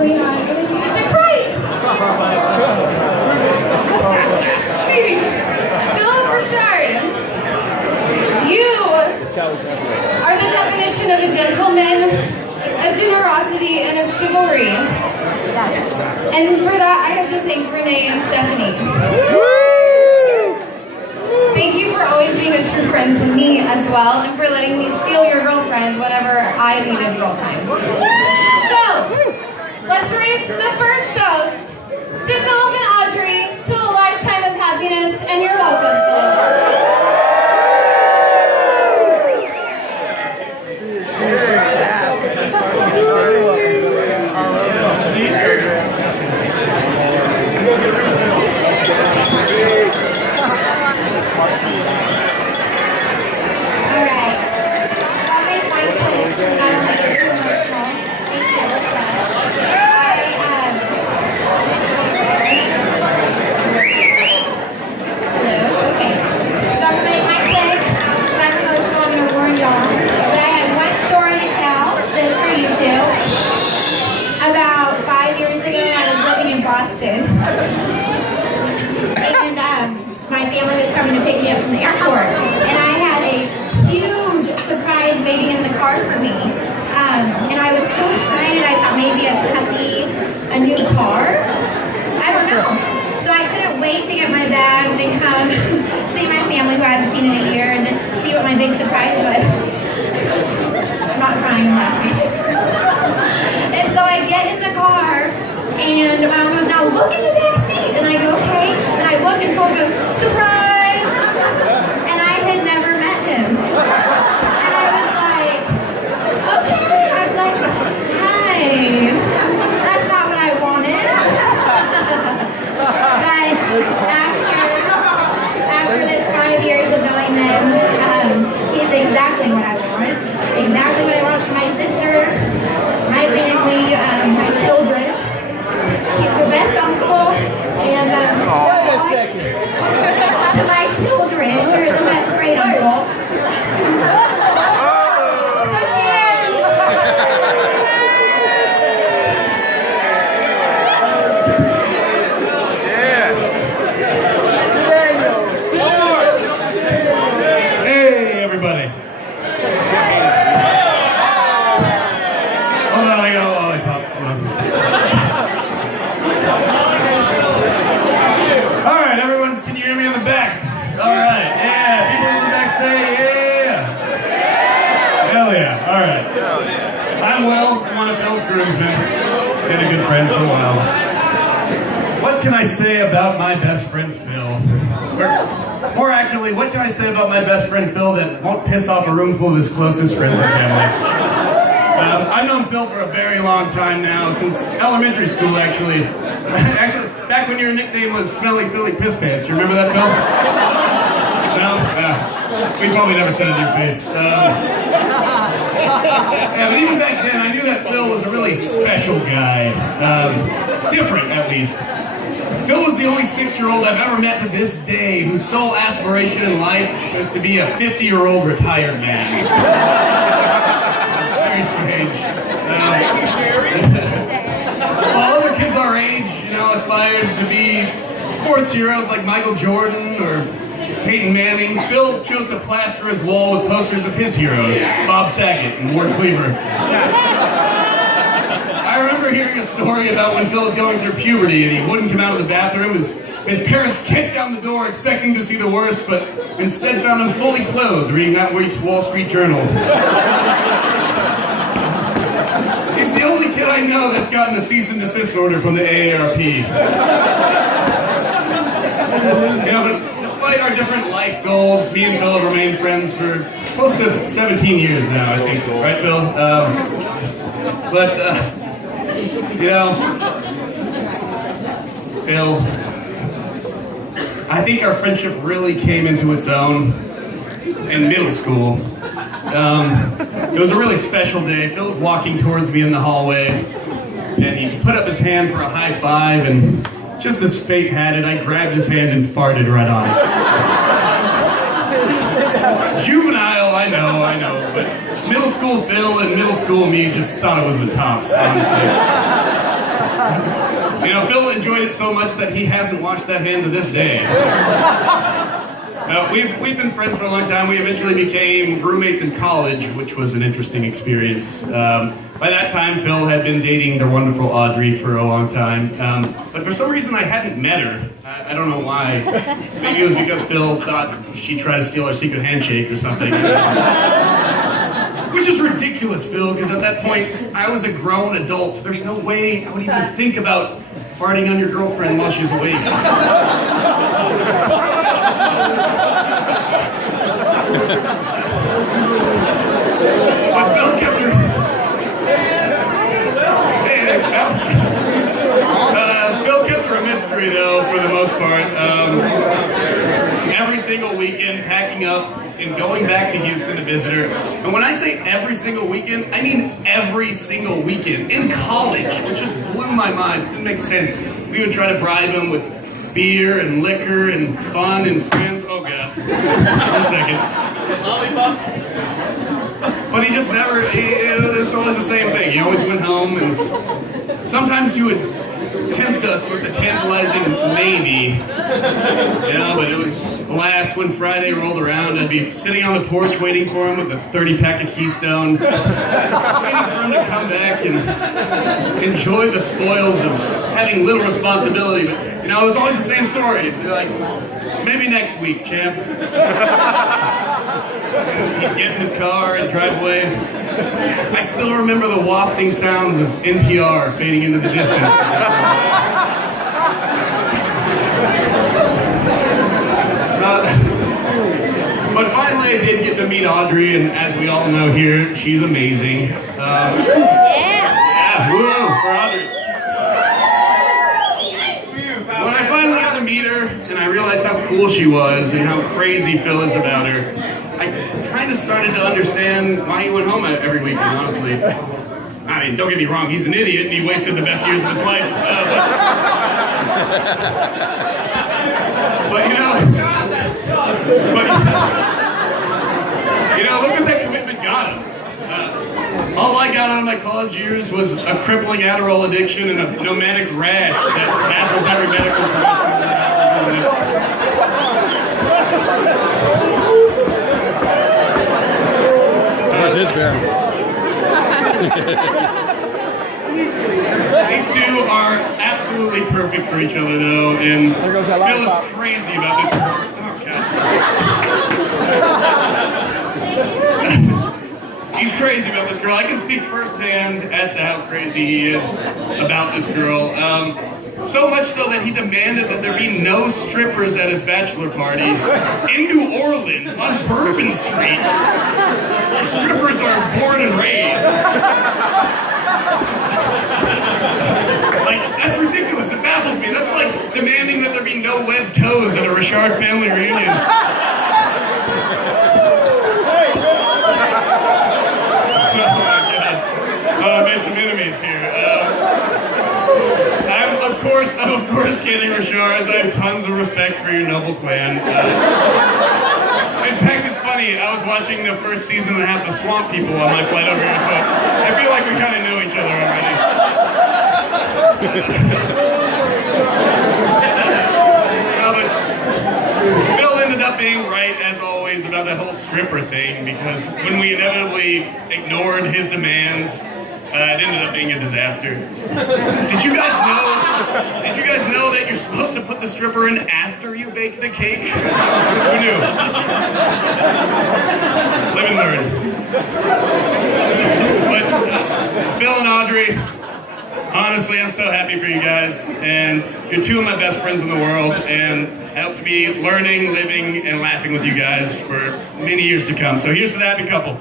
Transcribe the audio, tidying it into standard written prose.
going on and I needed to cry. Maybe. Phillip Richard, you are the definition of a gentleman, of generosity, and of chivalry. And for that, I have to thank Renee and Stephanie. Thank you for always being a true friend to me as well, and for letting me steal your girlfriend whenever I needed girl time. So, let's raise the first toast to Phillip and Audrey to a lifetime of happiness, and you're welcome, Phillip. And my family was coming to pick me up from the airport, and I had a huge surprise waiting in the car for me. And I was so excited. I thought maybe a puppy, a new car. I don't know. So I couldn't wait to get my bags and come see my family who I hadn't seen in a year and just see what my big surprise was. I'm not crying, I'm laughing. And so I get in the car. And my mom goes, now look in the back seat. And I go, okay. And I look and Phil goes, surprise! And I had never met him. And I was like, okay. I was like, hi. That's not what I wanted. But after this 5 years of knowing him, he's exactly what I want. Exactly what I want for my sister, my family, my children. He's the best uncle, and wait a second. to my children, you're the best great uncle. So cheers! Hey, everybody. Hold on, I got a lollipop. Alright, everyone, can you hear me in the back? Alright, yeah, people in the back say yeah! Hell yeah, alright. I'm Will, I'm one of Phil's groomsmen. Been a good friend for a while. What can I say about my best friend Phil? Or, more accurately, what can I say about my best friend Phil that won't piss off a room full of his closest friends and family? I've known Phil for a very long time now, since elementary school actually. Actually, back when your nickname was Smelly Philly Piss Pants. You remember that, Phil? No? We probably never said it in your face. Yeah, but even back then, I knew that Phil was a really special guy. Different, at least. Phil was the only 6-year-old I've ever met to this day whose sole aspiration in life was to be a 50-year-old retired man. Very strange. While other kids our age, aspired to be sports heroes like Michael Jordan or Peyton Manning, Phil chose to plaster his wall with posters of his heroes, Bob Saget and Ward Cleaver. I remember hearing a story about when Phil was going through puberty and he wouldn't come out of the bathroom. His parents kicked down the door expecting to see the worst, but instead found him fully clothed reading that week's Wall Street Journal. He's the only kid I know that's gotten a cease and desist order from the AARP. But despite our different life goals, me and Phil have remained friends for close to 17 years now, I think. Right, Phil? Phil, I think our friendship really came into its own in middle school. It was a really special day. Phil was walking towards me in the hallway, and he put up his hand for a high five, and just as fate had it, I grabbed his hand and farted right on it. Juvenile, I know, but middle school Phil and middle school me just thought it was the tops, honestly. You know, Phil enjoyed it so much that he hasn't washed that hand to this day. We've been friends for a long time. We eventually became roommates in college, which was an interesting experience. By that time, Phil had been dating the wonderful Audrey for a long time. But for some reason, I hadn't met her. I don't know why. Maybe it was because Phil thought she'd try to steal our secret handshake or something. Which is ridiculous, Phil, because at that point, I was a grown adult. There's no way I would even think about farting on your girlfriend while she's awake. But Phil kept her... Hey, thanks, pal. Phil kept her a mystery, though, for the most part. Every single weekend, packing up and going back to Houston to visit her. And when I say every single weekend, I mean every single weekend. In college, which just blew my mind. It didn't make sense. We would try to bribe him with beer and liquor and fun and friends. Oh, God. 1 second. Lollipops? But he just never, it's always the same thing. He always went home, and sometimes he would tempt us with a tantalizing maybe. Yeah, but it was, alas, when Friday rolled around, I'd be sitting on the porch waiting for him with a 30-pack of Keystone, waiting for him to come back and enjoy the spoils of having little responsibility. But, you know, it was always the same story. It'd be like, maybe next week, champ. He'd get in his car and drive away. I still remember the wafting sounds of NPR fading into the distance. But finally I did get to meet Audrey, and as we all know here, she's amazing. Yeah, woo, for Audrey. When I finally got to meet her, and I realized how cool she was and how crazy Phil is about her, I kind of started to understand why he went home every weekend, honestly. I mean, don't get me wrong, he's an idiot and he wasted the best years of his life. But you know, look at that commitment got him. All I got out of my college years was a crippling Adderall addiction and a nomadic rash that baffles every medical These two are absolutely perfect for each other, though, and Phil is crazy about this. Oh, God. He's crazy about this girl. I can speak firsthand as to how crazy he is about this girl. So much so that he demanded that there be no strippers at his bachelor party in New Orleans on Bourbon Street, where strippers are born and raised. Like, that's ridiculous. It baffles me. That's like demanding that there be no webbed toes at a Richard family reunion. I made some enemies here. I'm of course kidding, Richards. I have tons of respect for your noble clan. In fact, it's funny. I was watching the first season and a half of Swamp People on my flight over here, so I feel like we kind of knew each other already. But Phil ended up being right, as always, about that whole stripper thing, because when we inevitably ignored his demands, it ended up being a disaster. Did you guys know that you're supposed to put the stripper in after you bake the cake? Who knew? Live and learn. But Phil and Audrey, honestly, I'm so happy for you guys, and you're two of my best friends in the world, and I hope to be learning, living, and laughing with you guys for many years to come. So here's to the happy couple.